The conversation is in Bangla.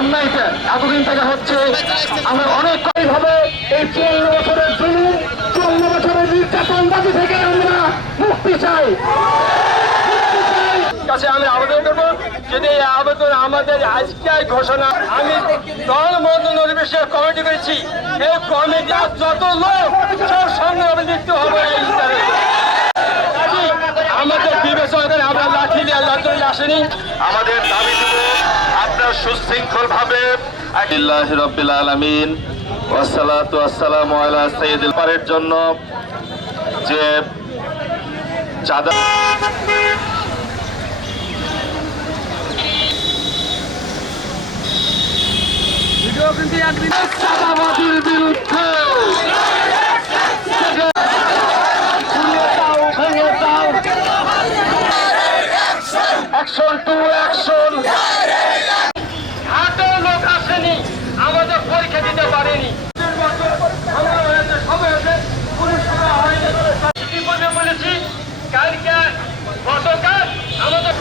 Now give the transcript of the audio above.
অন্যায়টা এতদিন থেকে হচ্ছে। আমরা অনেক ভাবে এই 54 বছরের জুলুম, 54 বছরের নির্যাতনবাদী থেকে আমরা মুক্তি চাই। কাছে আমি আবেদন করবো, যদি এই আবেদন আমাদের আজকে ঘোষণা, আমি দল মত নির্বিশেষে কমিটি করেছি, এই কমিটি যত লোক সব সঙ্গে অভিযুক্ত হবে। আমাদের বিবেচনা আমরা লাঠি দিয়ে আসেনি। আমাদের দাবি দেব আপনার সুশৃঙ্খল ভাবে আলহামদুলিল্লাহি রাব্বিল আলামিন ওয়াসসালাতু ওয়াসসালামু আলা সাইয়্যিদিল পারের জন্য যে চাঁদা চাঁদাবাজির বিরুদ্ধে অ্যাকশন টু অ্যাকশন। হাটের লোক আসেনি, আমাদের পরীক্ষা দিতে পারেনি। বলেছি কালকে গতকাল আমাদের